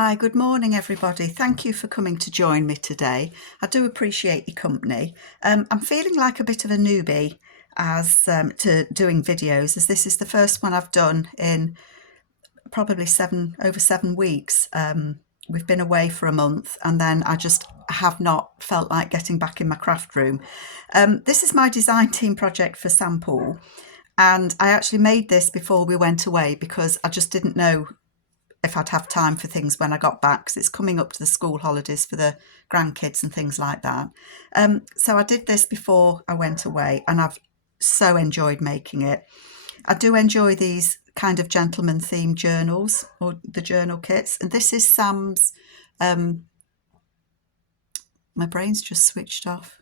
Hi, good morning everybody. Thank you for coming to join me today. I do appreciate your company. I'm feeling like a bit of a newbie as to doing videos, as this is the first one I've done in probably over 7 weeks. We've been away for a month and then I just have not felt like getting back in my craft room. This is my design team project for Sampool, and I actually made this before we went away because I just didn't know if I'd have time for things when I got back, because it's coming up to the school holidays for the grandkids and things like that. So I did this before I went away and I've so enjoyed making it. I do enjoy these kind of gentleman themed journals, or the journal kits, and this is Sam's. My brain's just switched off.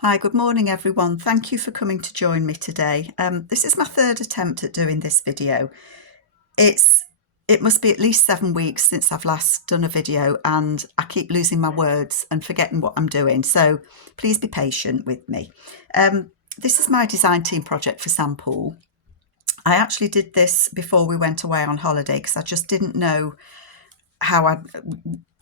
Hi, good morning everyone. Thank you for coming to join me today. This is my third attempt at doing this video. It must be at least 7 weeks since I've last done a video, and I keep losing my words and forgetting what I'm doing, so please be patient with me. This is my design team project for Sampool. I actually did this before we went away on holiday because I just didn't know how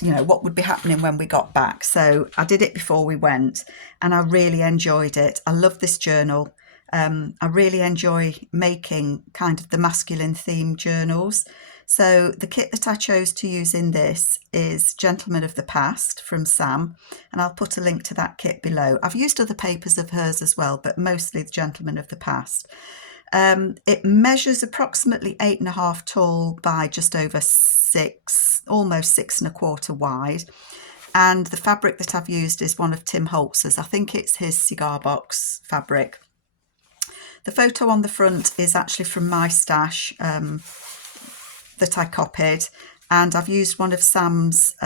what would be happening when we got back. So I did it before we went and I really enjoyed it. I love this journal. I really enjoy making kind of the masculine themed journals. So the kit that I chose to use in this is Gentleman of the Past from Sam, and I'll put a link to that kit below. I've used other papers of hers as well, but mostly the Gentleman of the Past. It measures approximately 8.5 tall by just over 6, almost 6.25 wide. And the fabric that I've used is one of Tim Holtz's. I think it's his cigar box fabric. The photo on the front is actually from my stash that I copied, and I've used one of Sam's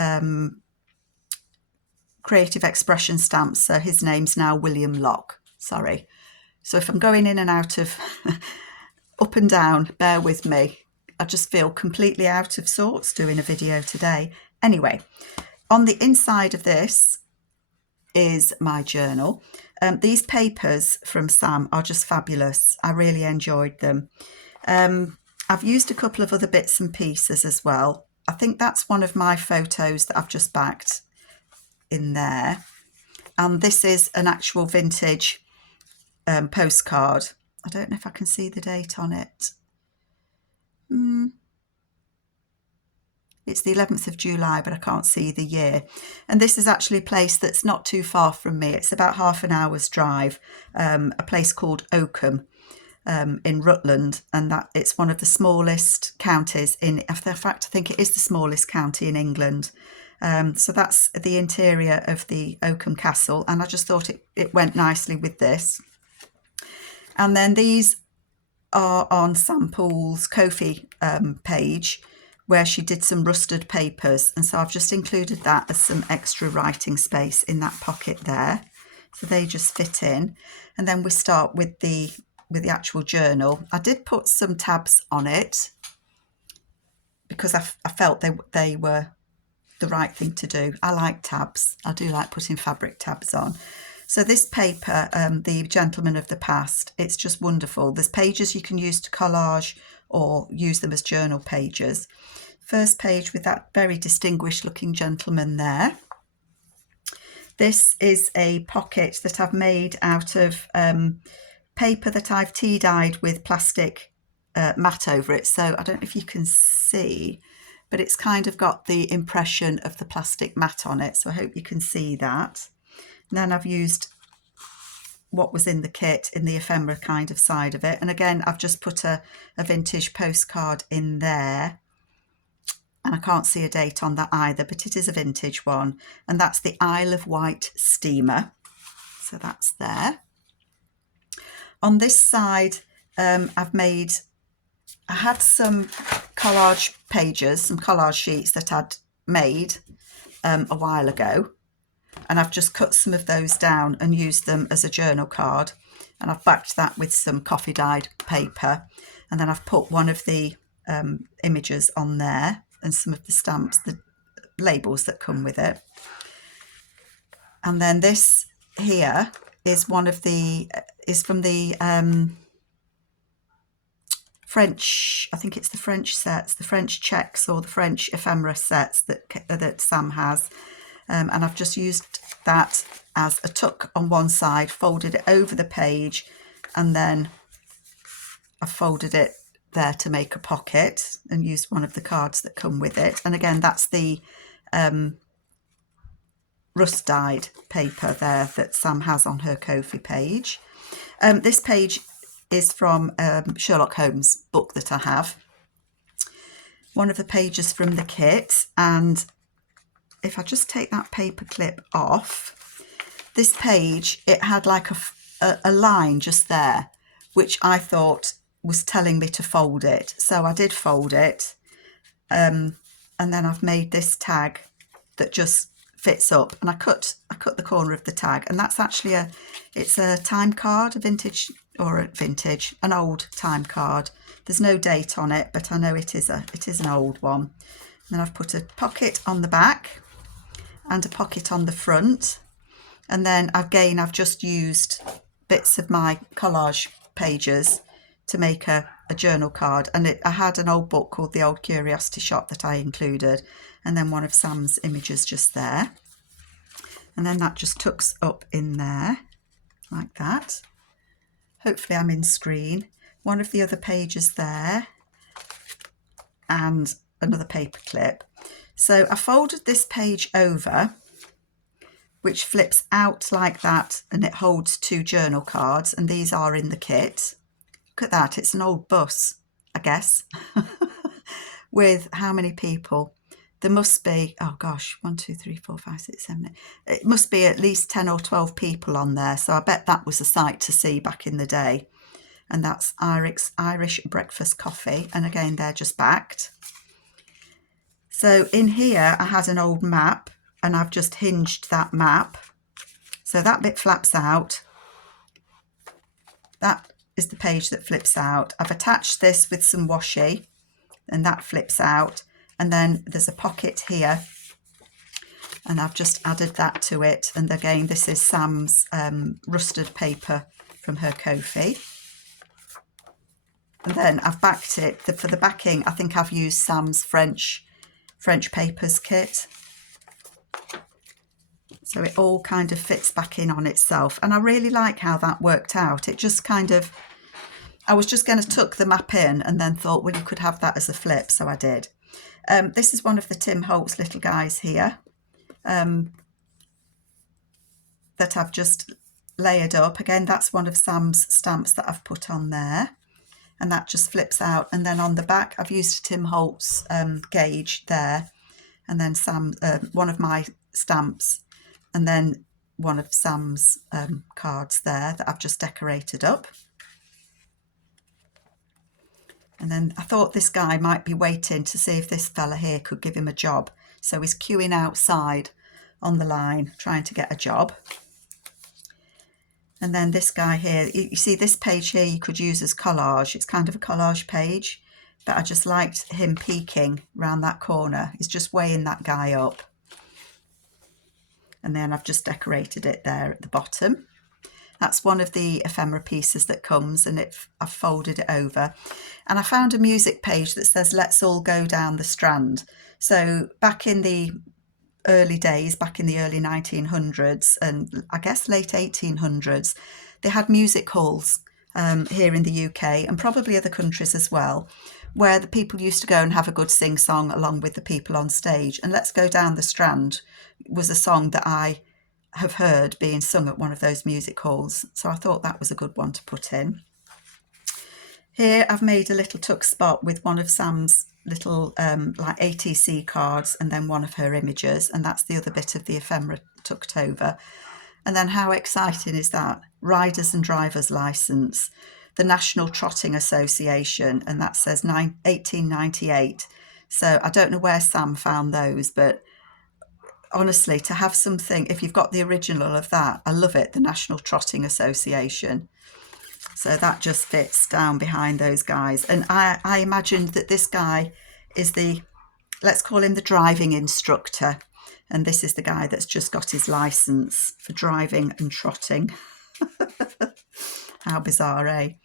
creative expression stamps. So his name's now William Locke. Sorry. So if I'm going in and out of up and down, bear with me. I just feel completely out of sorts doing a video today. Anyway, on the inside of this is my journal. These papers from Sam are just fabulous. I really enjoyed them. I've used a couple of other bits and pieces as well. I think that's one of my photos that I've just backed in there. And this is an actual vintage postcard. I don't know if I can see the date on it. It's the 11th of July, but I can't see the year. And this is actually a place that's not too far from me. It's about half an hour's drive, a place called Oakham in Rutland. And that it's one of the smallest counties in fact, I think it is the smallest county in England. So that's the interior of the Oakham Castle. And I just thought it went nicely with this. And then these are on Sampool's Ko-fi page, where she did some rusted papers, and so I've just included that as some extra writing space in that pocket there, so they just fit in. And then we start with the actual journal. I did put some tabs on it because I felt they were the right thing to do. I like tabs. I do like putting fabric tabs on. So this paper, the Gentleman of the Past, it's just wonderful. There's pages you can use to collage or use them as journal pages. First page with that very distinguished looking gentleman there. This is a pocket that I've made out of paper that I've tea dyed with plastic mat over it. So I don't know if you can see, but it's kind of got the impression of the plastic mat on it. So I hope you can see that. And then I've used what was in the kit in the ephemera kind of side of it. And again, I've just put a vintage postcard in there. And I can't see a date on that either, but it is a vintage one. And that's the Isle of Wight steamer. So that's there. On this side, I had some collage pages, some collage sheets that I'd made a while ago. And I've just cut some of those down and used them as a journal card. And I've backed that with some coffee dyed paper. And then I've put one of the images on there and some of the stamps, the labels that come with it. And then this here is from the French, I think it's the French sets, the French checks or the French ephemera sets that Sam has. And I've just used that as a tuck on one side, folded it over the page, and then I've folded it there to make a pocket and used one of the cards that come with it. And again, that's the rust dyed paper there that Sam has on her Ko-fi page. This page is from Sherlock Holmes book that I have. One of the pages from the kit, and if I just take that paper clip off, this page, it had like a line just there, which I thought was telling me to fold it. So I did fold it, and then I've made this tag that just fits up, and I cut the corner of the tag, and that's actually it's a time card, an old time card. There's no date on it, but I know it is an old one. And then I've put a pocket on the back and a pocket on the front, and then again I've just used bits of my collage pages to make a journal card, and I had an old book called The Old Curiosity Shop that I included, and then one of Sam's images just there, and then that just tucks up in there like that. Hopefully I'm in screen. One of the other pages there, and another paper clip. So I folded this page over, which flips out like that, and it holds 2 journal cards, and these are in the kit. Look at that, it's an old bus, I guess, with how many people? There must be, oh gosh, 1, 2, 3, 4, 5, 6, 7, 8. It must be at least 10 or 12 people on there. So I bet that was a sight to see back in the day. And that's Irish breakfast coffee. And again, they're just backed. So in here, I had an old map, and I've just hinged that map. So that bit flaps out. That is the page that flips out. I've attached this with some washi, and that flips out. And then there's a pocket here, and I've just added that to it. And again, this is Sam's rusted paper from her Ko-fi. And then I've backed it. For the backing, I think I've used Sam's French papers kit. So it all kind of fits back in on itself. And I really like how that worked out. It just kind of, I was just going to tuck the map in, and then thought, well, you could have that as a flip. So I did. This is one of the Tim Holtz little guys here that I've just layered up. Again, that's one of Sam's stamps that I've put on there, and that just flips out. And then on the back, I've used Tim Holtz gauge there, and then one of my stamps, and then one of Sam's cards there that I've just decorated up. And then I thought this guy might be waiting to see if this fella here could give him a job. So he's queuing outside on the line, trying to get a job. And then this guy here, you see this page here you could use as collage. It's kind of a collage page, but I just liked him peeking around that corner. He's just weighing that guy up. And then I've just decorated it there at the bottom. That's one of the ephemera pieces that comes, and I've folded it over. And I found a music page that says, "Let's all go down the Strand." So back in the early days, back in the early 1900s, and I guess late 1800s, they had music halls here in the UK, and probably other countries as well, where the people used to go and have a good sing-song along with the people on stage. And "Let's Go Down the Strand" was a song that I have heard being sung at one of those music halls, so I thought that was a good one to put in. Here I've made a little tuck spot with one of Sam's little like ATC cards, and then one of her images, and that's the other bit of the ephemera tucked over. And then how exciting is that? Riders and Drivers Licence, the National Trotting Association, and that says 1898. So I don't know where Sam found those, but honestly, to have something, if you've got the original of that, I love it, the National Trotting Association. So that just fits down behind those guys. And I imagined that this guy is let's call him the driving instructor. And this is the guy that's just got his licence for driving and trotting. How bizarre, eh?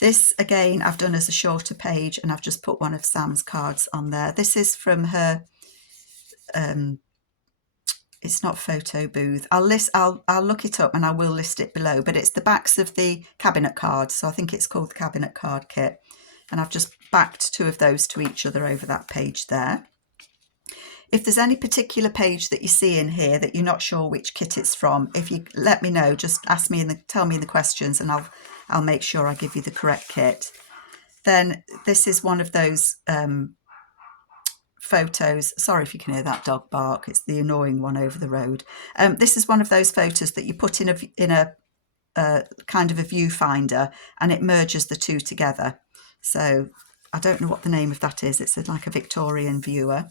This again I've done as a shorter page, and I've just put one of Sam's cards on there. This is from her it's not photo booth. I'll look it up and I will list it below, but it's the backs of the cabinet cards, so I think it's called the cabinet card kit, and I've just backed 2 of those to each other over that page there. If there's any particular page that you see in here that you're not sure which kit it's from, if you let me know, just ask me tell me in the questions, and I'll make sure I give you the correct kit. Then this is one of those photos. Sorry if you can hear that dog bark, it's the annoying one over the road. This is one of those photos that you put in a kind of a viewfinder, and it merges the 2 together. So I don't know what the name of that is. It's like a Victorian viewer.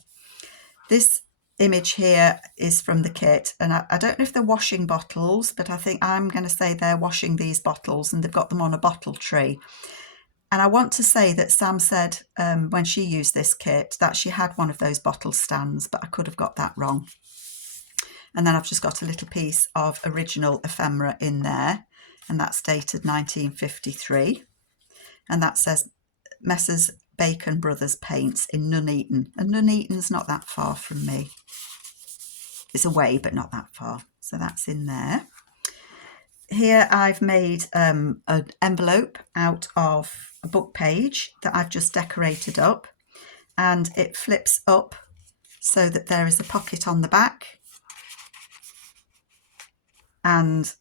This image here is from the kit, and I don't know if they're washing bottles, but I think I'm going to say they're washing these bottles, and they've got them on a bottle tree. And I want to say that Sam said when she used this kit that she had one of those bottle stands, but I could have got that wrong. And then I've just got a little piece of original ephemera in there, and that's dated 1953. And that says Messrs Bacon Brothers Paints in Nuneaton. And Nuneaton's not that far from me. It's away, but not that far. So that's in there. Here I've made an envelope out of a book page that I've just decorated up, and it flips up so that there is a pocket on the back, and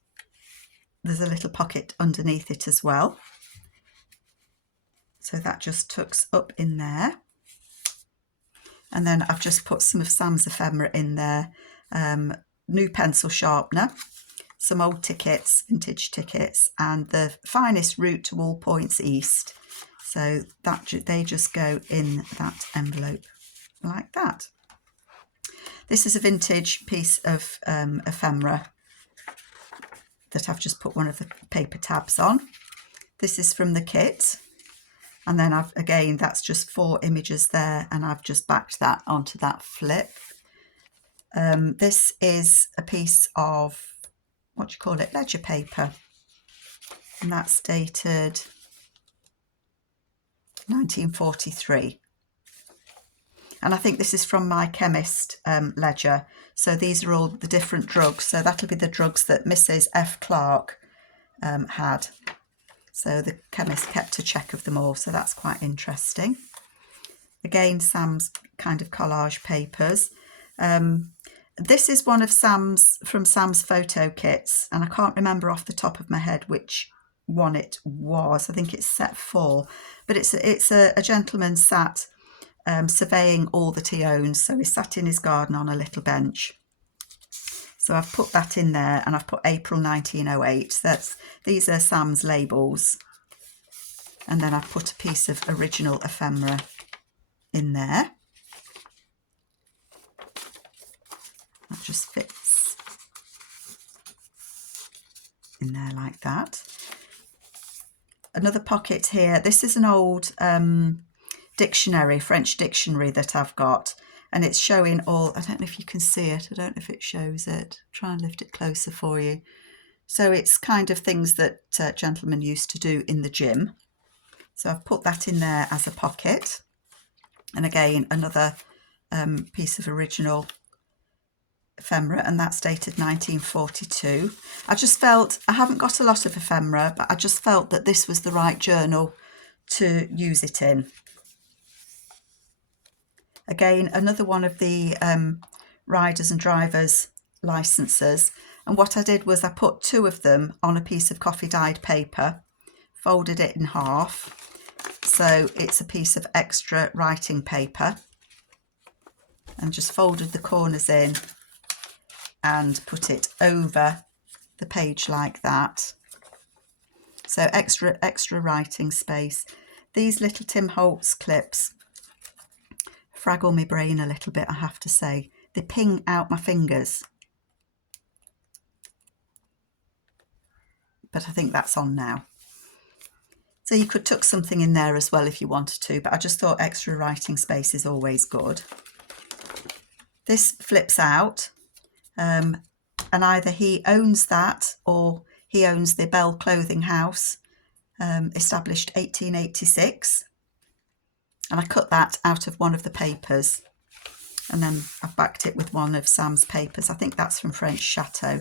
there's a little pocket underneath it as well. So that just tucks up in there. And then I've just put some of Sam's ephemera in there, new pencil sharpener, some old tickets, vintage tickets, and the finest route to all points east. So that they just go in that envelope like that. This is a vintage piece of ephemera that I've just put one of the paper tabs on. This is from the kit. And then again, that's just 4 images there, and I've just backed that onto that flip. This is a piece of, what do you call it, ledger paper, and that's dated 1943. And I think this is from my chemist ledger. So these are all the different drugs. So that'll be the drugs that Mrs. F. Clark had. So the chemist kept a check of them all. So that's quite interesting. Again, Sam's kind of collage papers. This is one of Sam's photo kits, and I can't remember off the top of my head which one it was. I think it's set 4, but it's a gentleman sat surveying all that he owns. So he sat in his garden on a little bench. So I've put that in there, and I've put April 1908. These are Sam's labels, and then I've put a piece of original ephemera in there. That just fits in there like that. Another pocket here. This is an old dictionary, French dictionary that I've got, and it's showing all, I don't know if you can see it, I don't know if it shows it, try and lift it closer for you. So it's kind of things that gentlemen used to do in the gym. So I've put that in there as a pocket. And again, another piece of original ephemera, and that's dated 1942. I just felt, I haven't got a lot of ephemera, but I just felt that this was the right journal to use it in. Again, another one of the riders and drivers licenses, and what I did was I put 2 of them on a piece of coffee dyed paper, folded it in half, so it's a piece of extra writing paper, and just folded the corners in and put it over the page like that. So extra writing space. These little Tim Holtz clips fraggle my brain a little bit, I have to say. They ping out my fingers. But I think that's on now. So you could tuck something in there as well if you wanted to, but I just thought extra writing space is always good. This flips out, and either he owns that or he owns the Bell clothing house, established 1886. And I cut that out of one of the papers. And then I've backed it with one of Sam's papers. I think that's from French Chateau.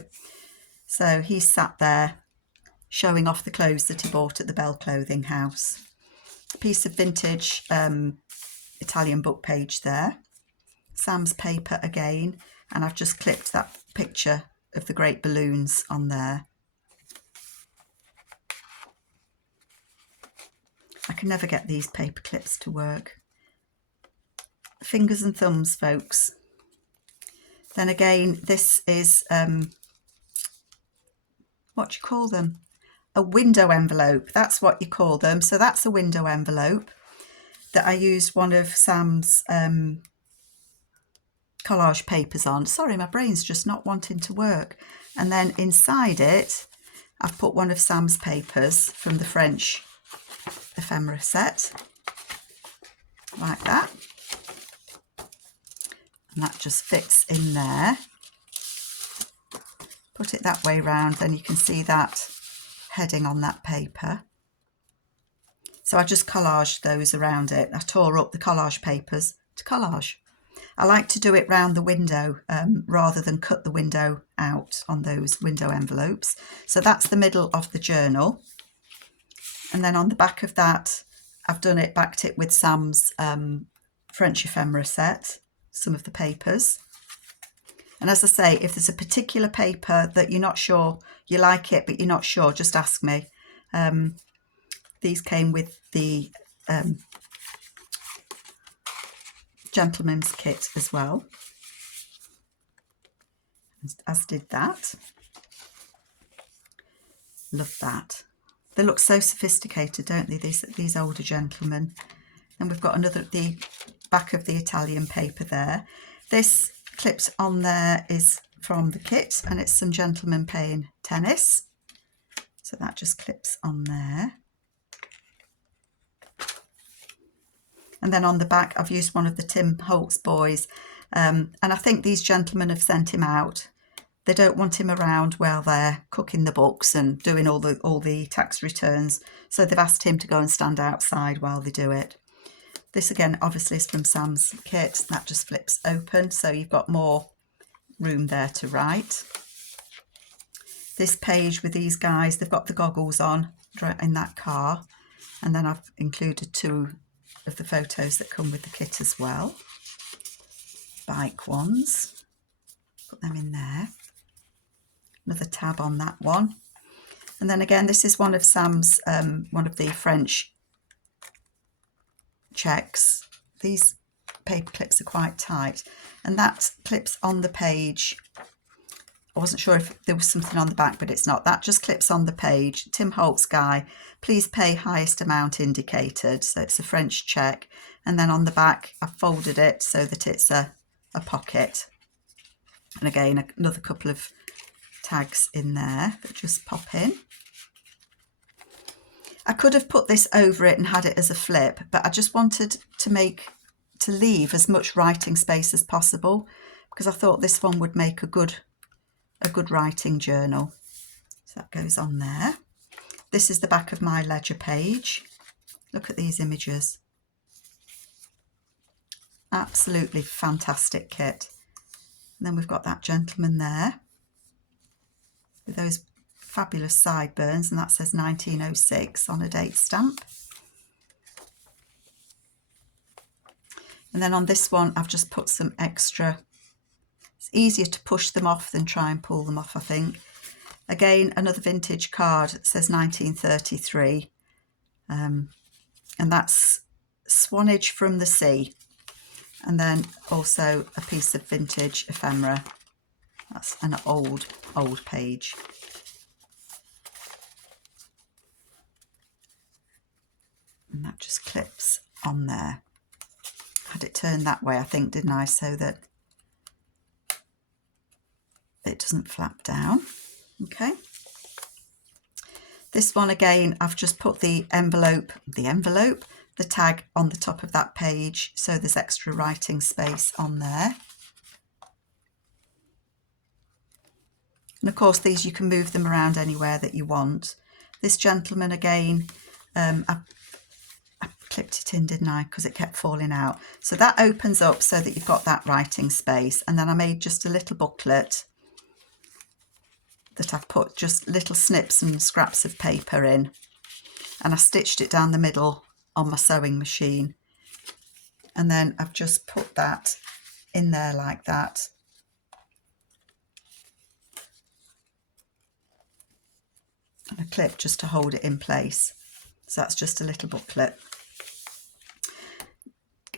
So he's sat there showing off the clothes that he bought at the Bell Clothing House. A piece of vintage Italian book page there. Sam's paper again. And I've just clipped that picture of the great balloons on there. I can never get these paper clips to work. Fingers and thumbs, folks. Then again, this is, what do you call them? A window envelope. That's what you call them. So that's a window envelope that I used one of Sam's collage papers on. Sorry, my brain's just not wanting to work. And then inside it, I've put one of Sam's papers from the French Ephemera set, like that. And that just fits in there. Put it that way round, then you can see that heading on that paper. So I just collaged those around it. I tore up the collage papers to collage. I like to do it round the window rather than cut the window out on those window envelopes. So that's the middle of the journal. And then on the back of that, I've backed it with Sam's French Ephemera set, some of the papers. And as I say, if there's a particular paper that you're not sure, you like it, but you're not sure, just ask me. These came with the gentleman's kit as well, as did that. Love that. They look so sophisticated, don't they, these older gentlemen. And we've got the back of the Italian paper there. This clips on there is from the kit, and it's some gentlemen playing tennis. So that just clips on there. And then on the back, I've used one of the Tim Holtz boys. And I think these gentlemen have sent him out. They don't want him around while they're cooking the books and doing all the tax returns. So they've asked him to go and stand outside while they do it. This again, obviously, is from Sam's kit. That just flips open. So you've got more room there to write. This page with these guys, they've got the goggles on in that car. And then I've included two of the photos that come with the kit as well. Bike ones. Put them in there. Another tab on that one. And then again, this is one of Sam's, one of the French checks. These paper clips are quite tight, and that clips on the page. I wasn't sure if there was something on the back, but it's not. That just clips on the page. Tim Holtz guy, please pay highest amount indicated. So it's a French check. And then on the back, I've folded it so that it's a pocket. And again, another couple of tags in there that just pop in. I could have put this over it and had it as a flip, but I just wanted to leave as much writing space as possible, because I thought this one would make a good writing journal. So that goes on there. This is the back of my ledger page. Look at these images. Absolutely fantastic kit. And then we've got that gentleman there with those fabulous sideburns, and that says 1906 on a date stamp. And then on this one, I've just put some extra. It's easier to push them off than try and pull them off, I think. Again, another vintage card that says 1933. And that's Swanage from the Sea. And then also a piece of vintage ephemera. That's an old page. And that just clips on there. Had it turned that way, I think, didn't I? So that it doesn't flap down. Okay. This one again, I've just put the tag on the top of that page, so there's extra writing space on there. And of course, these you can move them around anywhere that you want. This gentleman again, I clipped it in, didn't I? Because it kept falling out. So that opens up so that you've got that writing space. And then I made just a little booklet that I've put just little snips and scraps of paper in. And I stitched it down the middle on my sewing machine. And then I've just put that in there like that. And a clip just to hold it in place. So that's just a little booklet.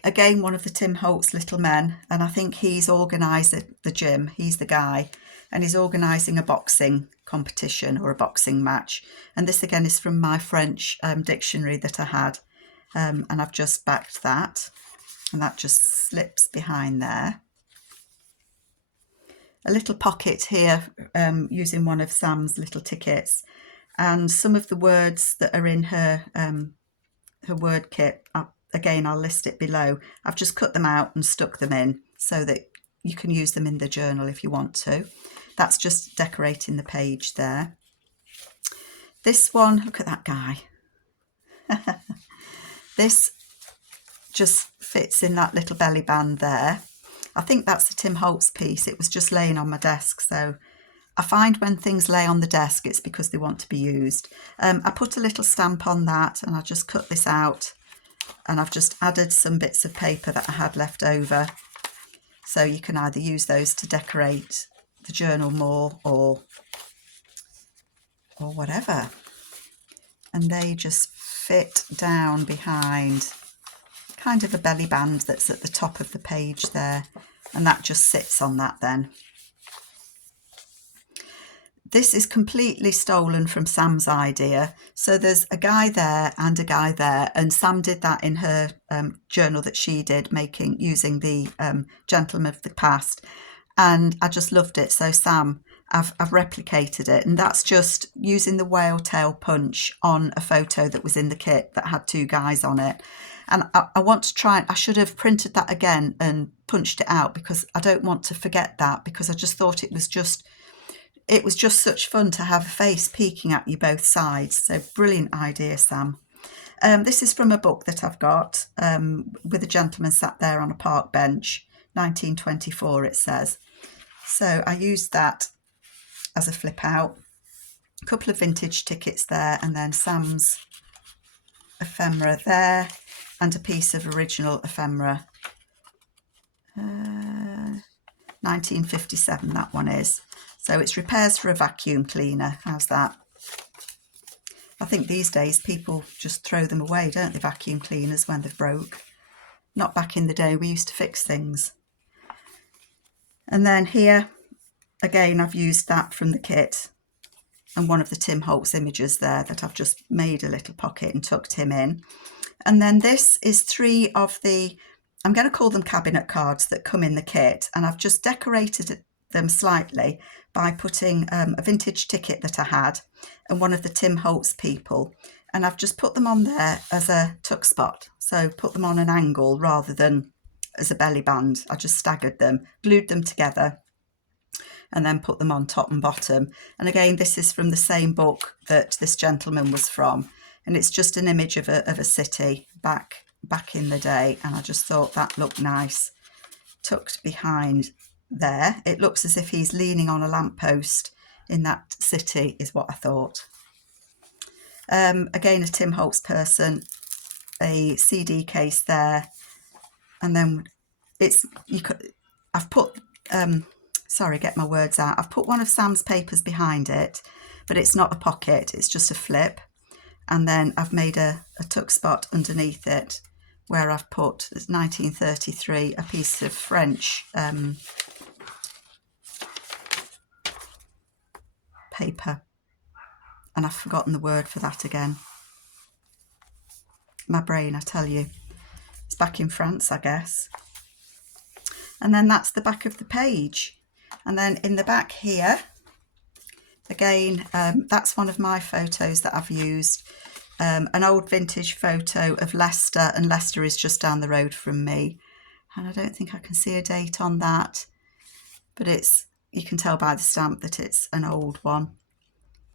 Again, one of the Tim Holtz little men, and I think he's organised the gym. He's the guy, and he's organising a boxing competition or a boxing match. And this again is from my French dictionary that I had, and I've just backed that, and that just slips behind there. A little pocket here using one of Sam's little tickets, and some of the words that are in her word kit. Again, I'll list it below. I've just cut them out and stuck them in so that you can use them in the journal if you want to. That's just decorating the page there. This one, look at that guy. This just fits in that little belly band there. I think that's the Tim Holtz piece. It was just laying on my desk. So I find when things lay on the desk, it's because they want to be used. I put a little stamp on that, and I just cut this out. And I've just added some bits of paper that I had left over. So you can either use those to decorate the journal more or whatever. And they just fit down behind kind of a belly band that's at the top of the page there. And that just sits on that then. This is completely stolen from Sam's idea. So there's a guy there and a guy there, and Sam did that in her journal that she did, using the Gentleman of the Past, and I just loved it. So Sam, I've replicated it, and that's just using the whale tail punch on a photo that was in the kit that had two guys on it. And I want to try, I should have printed that again and punched it out, because I don't want to forget that, because I just thought it was just such fun to have a face peeking at you both sides. So brilliant idea, Sam. This is from a book that I've got, with a gentleman sat there on a park bench, 1924 it says. So I used that as a flip out. A couple of vintage tickets there, and then Sam's ephemera there, and a piece of original ephemera. 1957 that one is. So it's repairs for a vacuum cleaner. How's that? I think these days people just throw them away, don't they, vacuum cleaners, when they've broke. Not back in the day, we used to fix things. And then here, again, I've used that from the kit, and one of the Tim Holtz images there that I've just made a little pocket and tucked him in. And then this is 3 of the, I'm going to call them cabinet cards that come in the kit, and I've just decorated them slightly by putting a vintage ticket that I had and one of the Tim Holtz people, and I've just put them on there as a tuck spot. So put them on an angle rather than as a belly band. I just staggered them, glued them together, and then put them on top and bottom. And again, this is from the same book that this gentleman was from, and it's just an image of a city back in the day, and I just thought that looked nice tucked behind there. It looks as if he's leaning on a lamppost in that city, is what I thought. Again, a Tim Holtz person, a CD case there, and then I've put sorry, get my words out. I've put one of Sam's papers behind it, but it's not a pocket, it's just a flip. And then I've made a tuck spot underneath it where I've put, it's 1933, a piece of French paper, and I've forgotten the word for that again. My brain, I tell you, it's back in France, I guess. And then that's the back of the page. And then in the back here, again, that's one of my photos that I've used, an old vintage photo of Leicester, and Leicester is just down the road from me. And I don't think I can see a date on that, but you can tell by the stamp that it's an old one.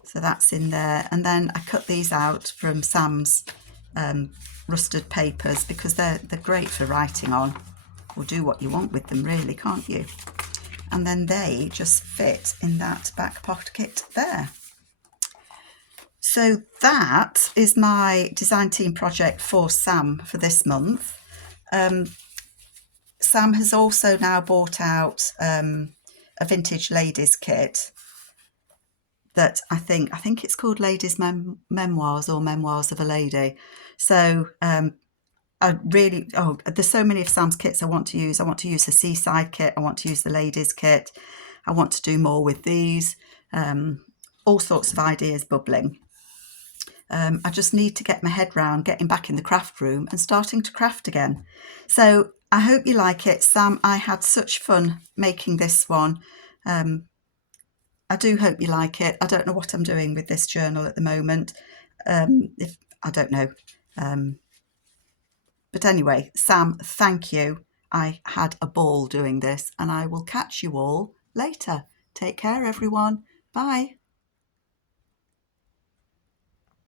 So that's in there. And then I cut these out from Sam's rusted papers because they're great for writing on, or do what you want with them really, can't you? And then they just fit in that back pocket there. So that is my design team project for Sam for this month. Sam has also now bought out a vintage ladies kit that I think it's called Ladies Memoirs or Memoirs of a Lady. So I really, there's so many of Sam's kits I want to use. I want to use the Seaside kit. I want to use the ladies kit. I want to do more with these. All sorts of ideas bubbling. I just need to get my head round getting back in the craft room and starting to craft again. So I hope you like it. Sam, I had such fun making this one. I do hope you like it. I don't know what I'm doing with this journal at the moment. I don't know. But anyway, Sam, thank you. I had a ball doing this, and I will catch you all later. Take care, everyone. Bye.